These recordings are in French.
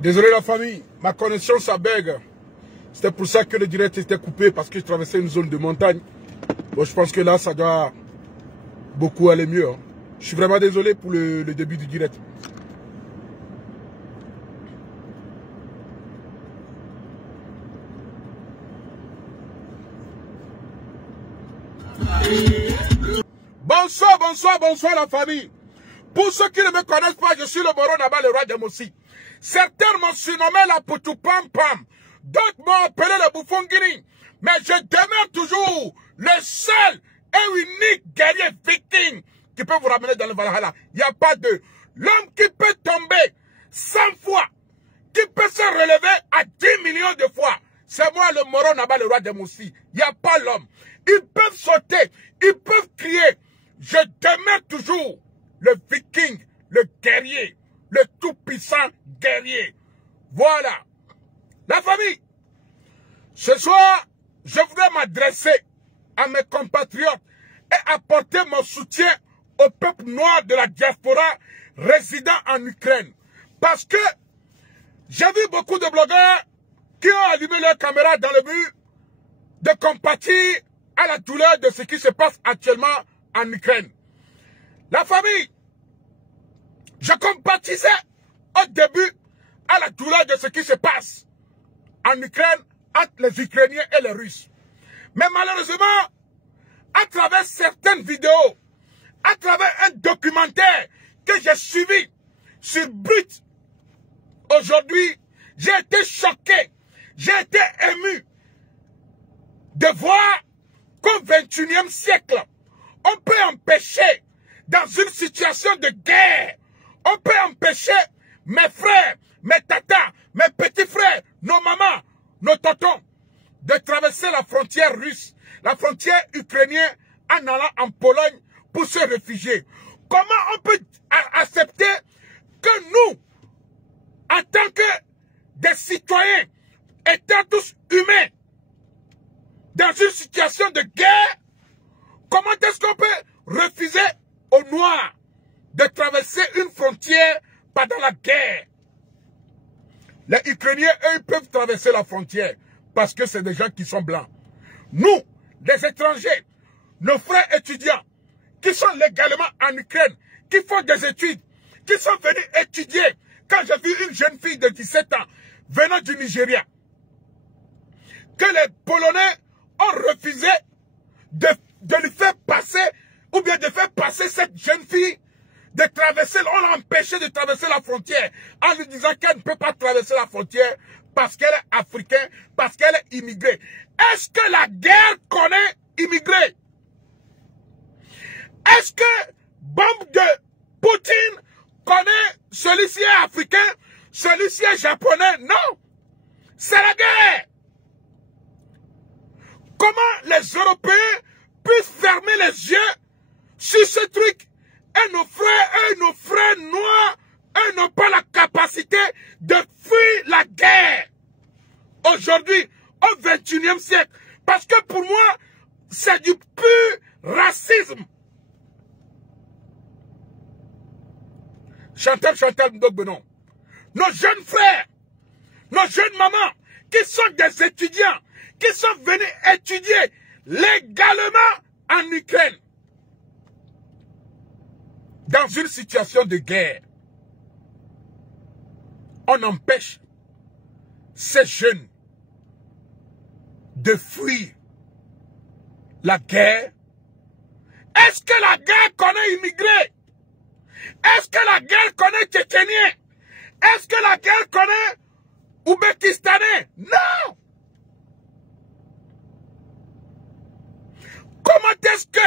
Désolé la famille, ma connexion ça bug. C'était pour ça que le direct était coupé parce que je traversais une zone de montagne. Bon, je pense que là, ça doit beaucoup aller mieux. Hein. Je suis vraiment désolé pour le début du direct. Bonsoir, bonsoir, bonsoir la famille. Pour ceux qui ne me connaissent pas, je suis le Moro Naba, le roi des Moussi. Certains m'ont surnommé la Poutou Pam Pam. D'autres m'ont appelé le bouffon Guinée. Mais je demeure toujours le seul et unique guerrier viking qui peut vous ramener dans le Valhalla. Il n'y a pas de l'homme qui peut tomber 100 fois, qui peut se relever à 10 millions de fois. C'est moi le Moro Naba, le roi des Moussi. Il n'y a pas l'homme. Ils peuvent sauter, ils peuvent crier. Je demeure toujours le viking, le guerrier, le tout-puissant guerrier. Voilà. La famille, ce soir, je voudrais m'adresser à mes compatriotes et apporter mon soutien au peuple noir de la diaspora résidant en Ukraine. Parce que j'ai vu beaucoup de blogueurs qui ont allumé leur caméra dans le but de compatir à la douleur de ce qui se passe actuellement en Ukraine. La famille, je compatissais au début à la douleur de ce qui se passe en Ukraine entre les Ukrainiens et les Russes. Mais malheureusement, à travers certaines vidéos, à travers un documentaire que j'ai suivi sur Brut, aujourd'hui, j'ai été choqué, j'ai été ému de voir qu'au XXIe siècle, on peut empêcher, dans une situation de guerre, on peut empêcher mes frères, mes tatas, mes petits frères, nos mamans, nos tontons, de traverser la frontière russe, la frontière ukrainienne en allant en Pologne pour se réfugier. Comment on peut accepter que nous, en tant que des citoyens, étant tous humains, dans une situation de guerre, comment est-ce qu'on peut refuser aux Noirs de traverser une frontière pendant la guerre? Les Ukrainiens, eux, peuvent traverser la frontière parce que c'est des gens qui sont blancs. Nous, les étrangers, nos frères étudiants, qui sont légalement en Ukraine, qui font des études, qui sont venus étudier. Quand j'ai vu une jeune fille de 17 ans venant du Nigeria, que les Polonais ont refusé de lui faire passer, ou bien de faire passer cette jeune fille, de traverser, on l'a empêché de traverser la frontière, en lui disant qu'elle ne peut pas traverser la frontière parce qu'elle est africaine, parce qu'elle est immigrée. Est-ce que la guerre connaît immigrés? Est-ce que bombe de Poutine connaît celui-ci est africain, celui-ci est japonais? Non, c'est la guerre. Comment les Européens puissent fermer les yeux sur ce truc? Et nos frères noirs, eux n'ont pas la capacité de fuir la guerre. Aujourd'hui, au XXIe siècle. Parce que pour moi, c'est du pur racisme. Chantal Ndogbenon. Nos jeunes frères, nos jeunes mamans, qui sont des étudiants, qui sont venus étudier légalement en Ukraine, dans une situation de guerre, on empêche ces jeunes de fuir la guerre. Est-ce que la guerre connaît immigrés? Est-ce que la guerre connaît tchétchéniens? Est-ce que la guerre connaît ouzbékistanais? Non! Comment est-ce que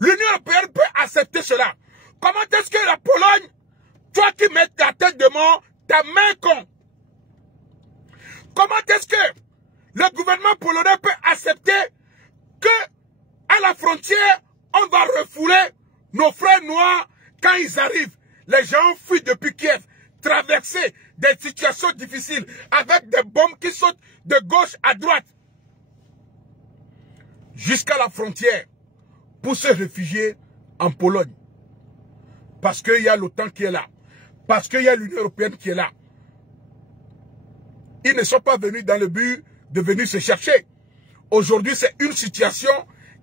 l'Union européenne peut accepter cela? Comment est-ce que la Pologne, toi qui mets ta tête de mort, ta main con? Comment est-ce que le gouvernement polonais peut accepter que à la frontière, on va refouler nos frères noirs quand ils arrivent? Les gens fuient depuis Kiev, traverser des situations difficiles avec des bombes qui sautent de gauche à droite jusqu'à la frontière pour se réfugier en Pologne. Parce qu'il y a l'OTAN qui est là. parce qu'il y a l'Union européenne qui est là. Ils ne sont pas venus dans le but de venir se chercher. Aujourd'hui, c'est une situation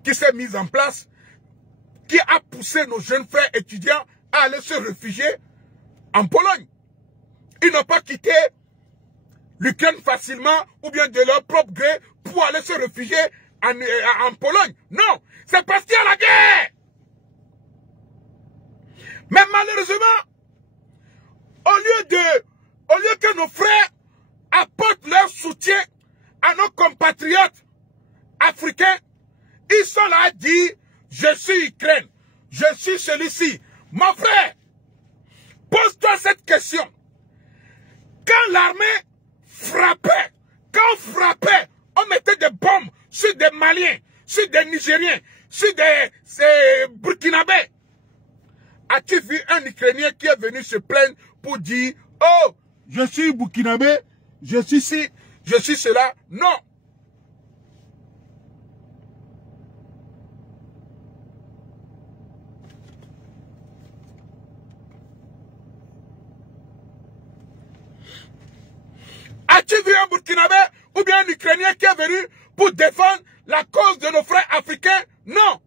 qui s'est mise en place, qui a poussé nos jeunes frères étudiants à aller se réfugier en Pologne. Ils n'ont pas quitté l'Ukraine facilement ou bien de leur propre gré pour aller se réfugier en Pologne. Non, c'est parce qu'il y a la guerre. Mais malheureusement, au lieu que nos frères apportent leur soutien à nos compatriotes africains, ils sont là à dire, je suis Ukraine, je suis celui-ci. Mon frère, pose-toi cette question. Quand l'armée frappait, on mettait des bombes sur des Maliens, sur des Nigériens, sur des Burkinabés. As-tu vu un Ukrainien qui est venu se plaindre pour dire, oh, je suis Burkinabé, je suis ci, je suis cela? Non. As-tu vu un Burkinabé ou bien un Ukrainien qui est venu pour défendre la cause de nos frères africains? Non.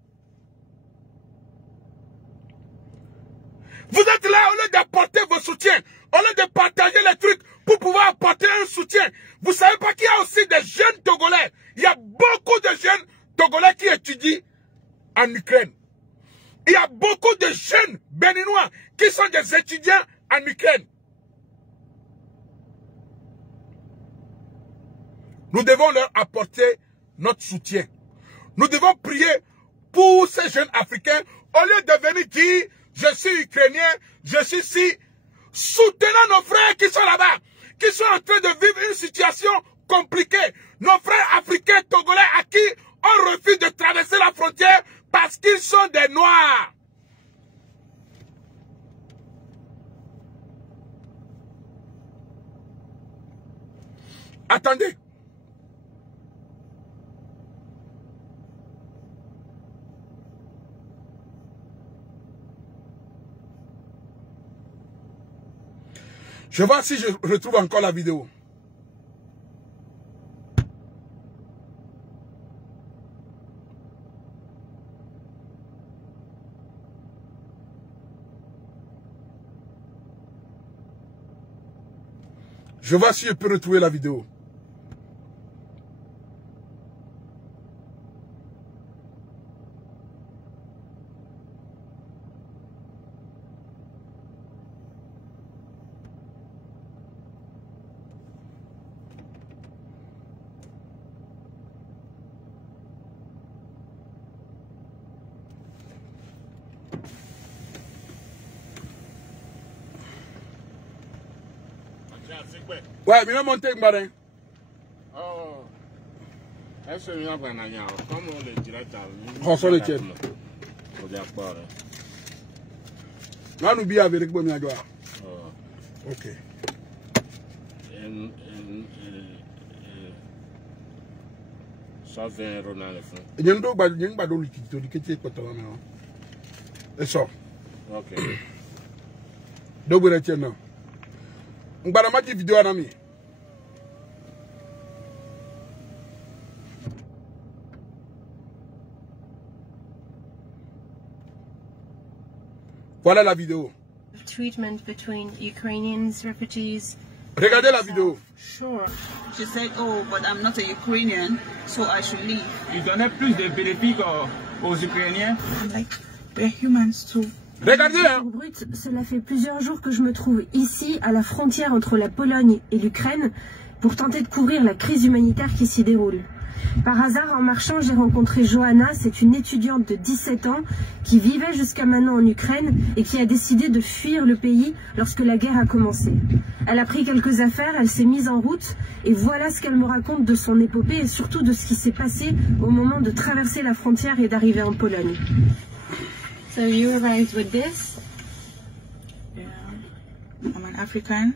Vous êtes là au lieu d'apporter vos soutiens, au lieu de partager les trucs pour pouvoir apporter un soutien. Vous ne savez pas qu'il y a aussi des jeunes Togolais. Il y a beaucoup de jeunes Togolais qui étudient en Ukraine. Il y a beaucoup de jeunes Béninois qui sont des étudiants en Ukraine. Nous devons leur apporter notre soutien. Nous devons prier pour ces jeunes Africains au lieu de venir dire je suis Ukrainien, je suis ci. Soutenons nos frères qui sont là-bas, qui sont en train de vivre une situation compliquée. Nos frères africains togolais à qui on refuse de traverser la frontière parce qu'ils sont des Noirs. Attendez. Je vais voir si je retrouve encore la vidéo. Je vais voir si je peux retrouver la vidéo. Ouais, mais monter avec Marin. Oh. Est-ce que nous avons un agent? Comme le directeur. François Letienne. Là, nous bien avec Bomi Adwa. Ok. Ça vient Ronald. Il y a un peu de liquide qui est content. Et ça. Ok. Donc, vous retiens non. On va mettre une vidéo à l'ami. Voilà la vidéo. Treatment between Ukrainians, refugees. Regardez la vidéo. Sure. She said, oh, but I'm not a Ukrainian, so I should leave. Ils donnaient plus de bénéfices aux Ukrainiens. Like, we're humans too. Regardez, hein. Brut, cela fait plusieurs jours que je me trouve ici, à la frontière entre la Pologne et l'Ukraine, pour tenter de couvrir la crise humanitaire qui s'y déroule. Par hasard, en marchant, j'ai rencontré Johanna, c'est une étudiante de 17 ans qui vivait jusqu'à maintenant en Ukraine et qui a décidé de fuir le pays lorsque la guerre a commencé. Elle a pris quelques affaires, elle s'est mise en route et voilà ce qu'elle me raconte de son épopée et surtout de ce qui s'est passé au moment de traverser la frontière et d'arriver en Pologne. So you arrived with this? Yeah, I'm an African,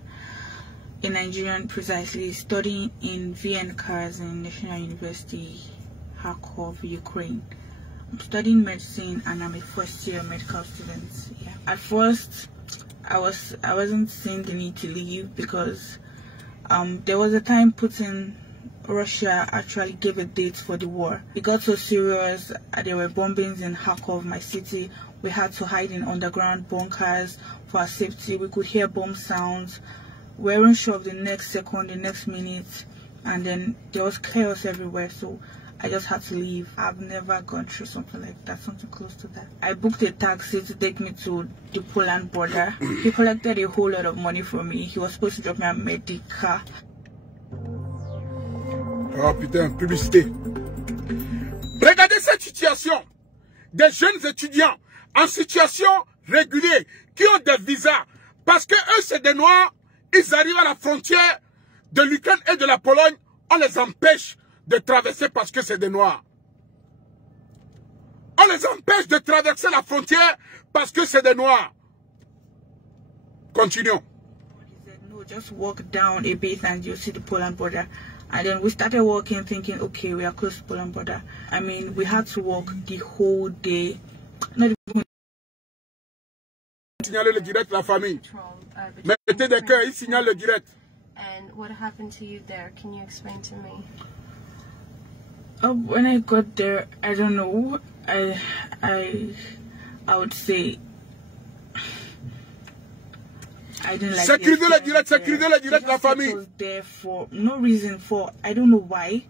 a Nigerian precisely, studying in VN-Kazan National University, Kharkov, Ukraine. I'm studying medicine and I'm a first-year medical student. Yeah. At first, I wasn't seeing the need to leave because there was a time Putin, Russia actually gave a date for the war. It got so serious. There were bombings in Kharkov, my city. We had to hide in underground bunkers for our safety. We could hear bomb sounds. We weren't sure of the next second, the next minute, and then there was chaos everywhere. So I just had to leave. I've never gone through something like that, something close to that. I booked a taxi to take me to the Poland border. He collected a whole lot of money from me. He was supposed to drop me a medic car. Oh putain, publicité. Regardez cette situation. Des jeunes étudiants en situation régulière qui ont des visas. Parce que eux, c'est des Noirs. Ils arrivent à la frontière de l'Ukraine et de la Pologne. On les empêche de traverser parce que c'est des Noirs. On les empêche de traverser la frontière parce que c'est des Noirs. Continuons. He said, no, just walk down a bit and you'll see the Poland border. And then we started walking, thinking, okay, we are close to Poland border. I mean, we had to walk the whole day. Not even... Signaler le direct la famille. Mettez des cœurs, il signale le direct. And what happened to you there? Can you explain to me? When I got there, I don't know. I would say I didn't like. Sécurisez le direct, la famille. Was there for no reason, for I don't know why,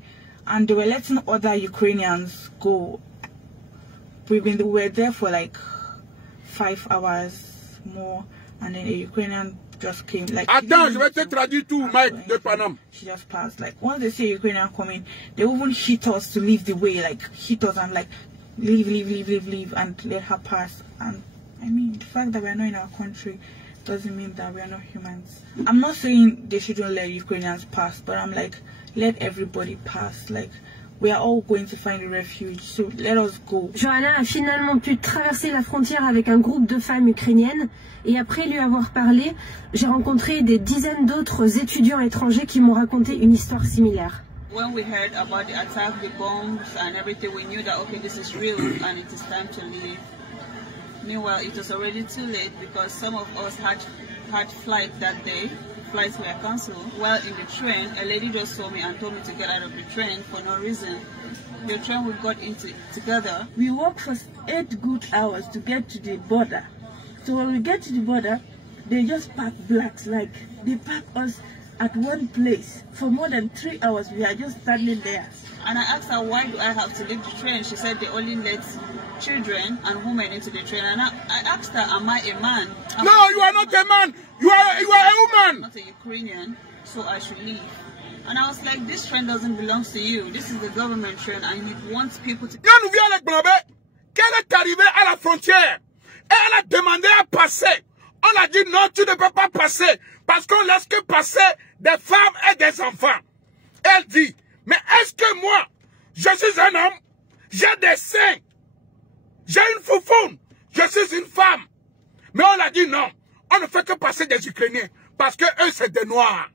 and they were letting other Ukrainians go. We were there for like 5 hours more, and then a Ukrainian just came like. Attends, je vais te traduire tout, Mike de Paname. She just passed. Like once they see a Ukrainian coming, they even hit us to leave the way. Like hit us and like leave, and let her pass. And I mean, the fact that we are not in our country doesn't mean that we are not humans. I'm not saying they shouldn't let Ukrainians pass, but I'm like, let everybody pass. Like, we are all going to find a refuge, so let us go. Johanna a finalement pu traverser la frontière avec un groupe de femmes ukrainiennes, et après lui avoir parlé, j'ai rencontré des dizaines d'autres étudiants étrangers qui m'ont raconté une histoire similaire. When we heard about the attack, the bombs and everything, we knew that okay, this is real and it is time to leave. Meanwhile, it was already too late because some of us had flight that day. Flights were cancelled. While in the train, a lady just saw me and told me to get out of the train for no reason. The train we got into together. We walked for 8 good hours to get to the border. So when we get to the border, they just park blacks, like they park us at one place. For more than 3 hours, we are just standing there. And I asked her, why do I have to leave the train? She said they only let children and women into the train. And I asked her, am I a man? No, you are not a man. You are a woman. I'm not a Ukrainian, so I should leave. And I was like, this train doesn't belong to you. This is the government train and it wants people to... Quand nous vient avec Blabé, qu'elle est arrivée à la frontière, et elle a demandé à passer. On a dit non, tu ne peux pas passer, parce qu'on laisse que passer des femmes et des enfants. Elle dit, mais est-ce que moi, je suis un homme, j'ai des seins, j'ai une foufoune, je suis une femme. Mais on a dit non, on ne fait que passer des Ukrainiens, parce que eux c'est des Noirs.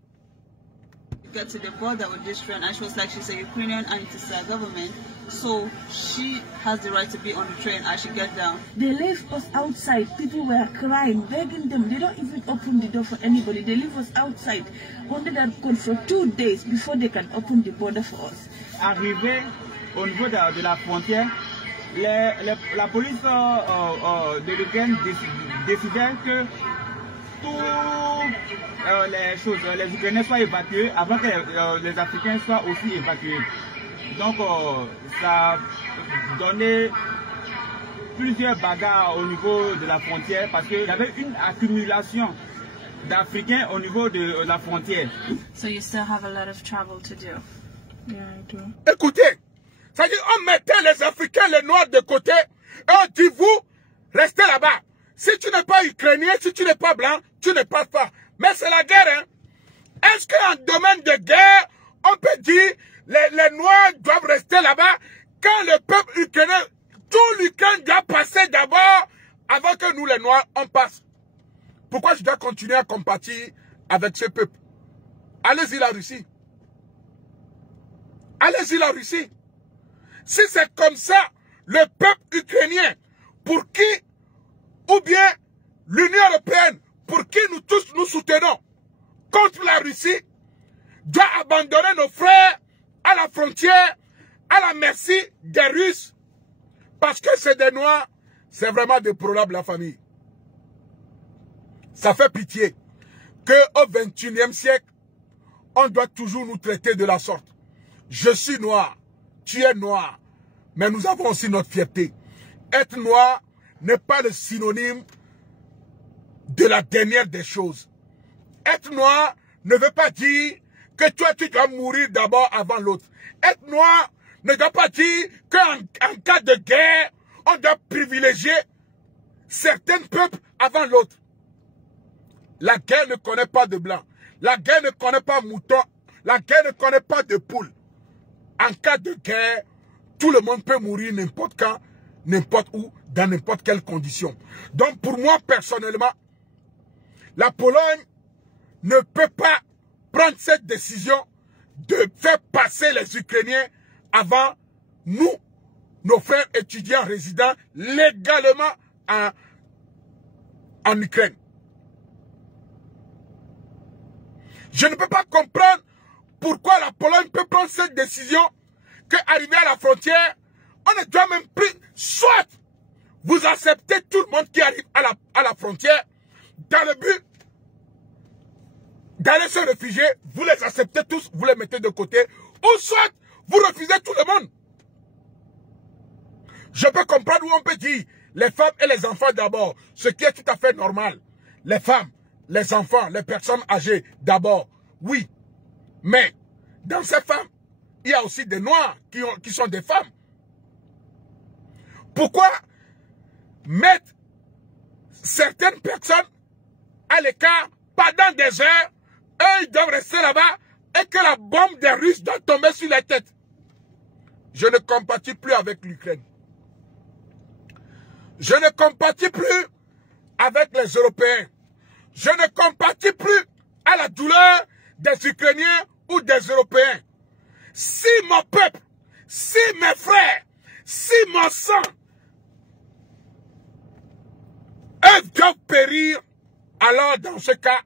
Get to the border with this train and she was like, she's a Ukrainian and it is our government, so she has the right to be on the train. I should get down. They left us outside. People were crying, begging them. They don't even open the door for anybody. They leave us outside under that code for 2 days before they can open the border for us. Arrivé au niveau de la frontière, la police de l'Ukraine décidait que toutes les Ukrainiens soient évacués avant que les Africains soient aussi évacués. Donc ça a donné plusieurs bagarres au niveau de la frontière parce qu'il y avait une accumulation d'Africains au niveau de la frontière. So you still have a lot of travel to do. Yeah, I do. Écoutez, ça dit on mettait les Africains, les Noirs de côté, et on dit vous, restez là-bas. Si tu n'es pas ukrainien, si tu n'es pas blanc, tu ne passes pas. Mais c'est la guerre, hein. Est-ce qu'en domaine de guerre, on peut dire les Noirs doivent rester là-bas quand le peuple ukrainien, tout l'Ukraine doit passer d'abord avant que nous les Noirs, on passe? Pourquoi je dois continuer à compatir avec ce peuple? Allez-y la Russie. Allez-y la Russie. Si c'est comme ça, le peuple ukrainien, pour qui, ou bien l'Union européenne, pour soutenons contre la Russie doit abandonner nos frères à la frontière, à la merci des Russes, parce que c'est des Noirs, c'est vraiment déplorable la famille. Ça fait pitié qu'au XXIe siècle, on doit toujours nous traiter de la sorte. Je suis noir, tu es noir, mais nous avons aussi notre fierté. Être noir n'est pas le synonyme de la dernière des choses. Être noir ne veut pas dire que toi tu dois mourir d'abord avant l'autre. Être noir ne doit pas dire qu'en cas de guerre, on doit privilégier certains peuples avant l'autre. La guerre ne connaît pas de blanc. La guerre ne connaît pas mouton. La guerre ne connaît pas de poule. En cas de guerre, tout le monde peut mourir n'importe quand, n'importe où, dans n'importe quelle condition. Donc pour moi personnellement, la Pologne ne peut pas prendre cette décision de faire passer les Ukrainiens avant nous, nos frères étudiants résidents légalement en Ukraine. Je ne peux pas comprendre pourquoi la Pologne peut prendre cette décision qu'arrivé à la frontière, on ne doit même plus, soit vous acceptez tout le monde qui arrive à la frontière dans le but d'aller se réfugier, vous les acceptez tous, vous les mettez de côté, ou soit vous refusez tout le monde. Je peux comprendre où on peut dire les femmes et les enfants d'abord, ce qui est tout à fait normal. Les femmes, les enfants, les personnes âgées d'abord, oui. Mais dans ces femmes, il y a aussi des noirs qui sont des femmes. Pourquoi mettre certaines personnes à l'écart pendant des heures, eux ils doivent rester là-bas et que la bombe des Russes doit tomber sur la tête? Je ne compatis plus avec l'Ukraine. Je ne compatis plus avec les Européens. Je ne compatis plus à la douleur des Ukrainiens ou des Européens. Si mon peuple, si mes frères, si mon sang, eux doivent périr, alors dans ce cas,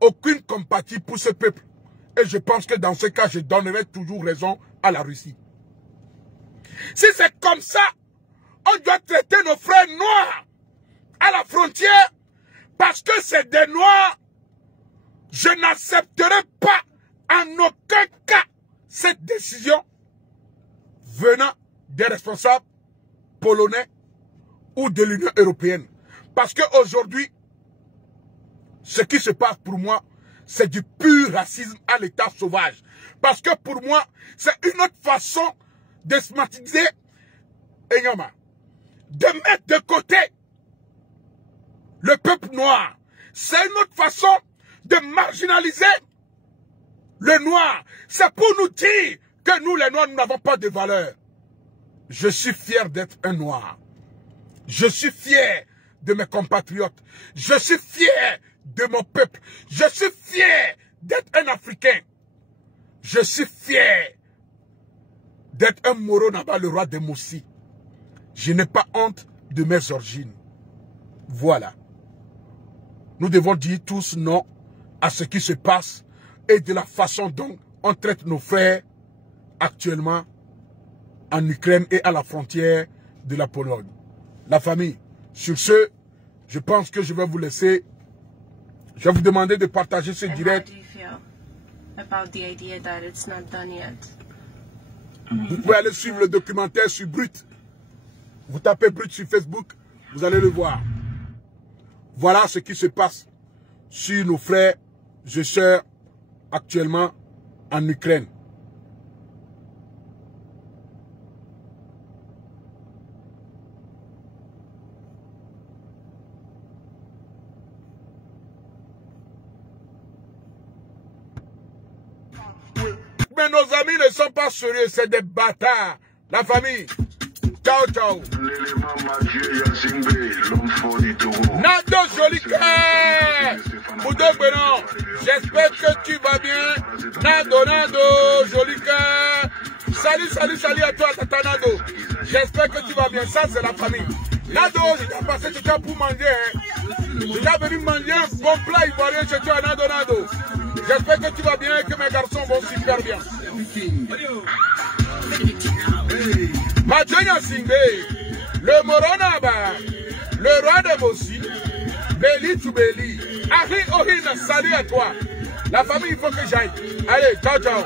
aucune compatie pour ce peuple. Et je pense que dans ce cas, je donnerai toujours raison à la Russie. Si c'est comme ça, on doit traiter nos frères noirs à la frontière parce que c'est des noirs. Je n'accepterai pas en aucun cas cette décision venant des responsables polonais ou de l'Union européenne. Parce qu'aujourd'hui, ce qui se passe pour moi, c'est du pur racisme à l'état sauvage. Parce que pour moi, c'est une autre façon de stigmatiser, de mettre de côté le peuple noir. C'est une autre façon de marginaliser le noir. C'est pour nous dire que nous, les noirs, nous n'avons pas de valeur. Je suis fier d'être un noir. Je suis fier de mes compatriotes. Je suis fier de mon peuple. Je suis fier d'être un Africain. Je suis fier d'être un Moro Naba, le roi des Moussi. Je n'ai pas honte de mes origines. Voilà. Nous devons dire tous non à ce qui se passe et de la façon dont on traite nos frères actuellement en Ukraine et à la frontière de la Pologne. La famille, sur ce, je pense que je vais vous laisser. Je vais vous demander de partager ce direct. Vous pouvez aller suivre le documentaire sur Brut. Vous tapez Brut sur Facebook, vous allez le voir. Voilà ce qui se passe sur nos frères et sœurs actuellement en Ukraine. Mais nos amis ne sont pas sérieux, c'est des bâtards. La famille. Ciao, ciao. Nado joli cœur. Moudou Benon, j'espère que tu vas bien. Nado, joli cœur. Salut à toi, Tata Nado. J'espère que tu vas bien. Ça, c'est la famille. Nado, je t'ai passé du temps pour manger. Hein. Tu as venu manger un bon plat ivoirien chez toi, Nado. J'espère que tu vas bien et que mes garçons vont super bien. Madjanya Singbe, le Moronaba, le roi de Mossi, Béli to Béli. Ahi Ohina, salut à toi. La famille, il faut que j'aille. Allez, ciao, ciao.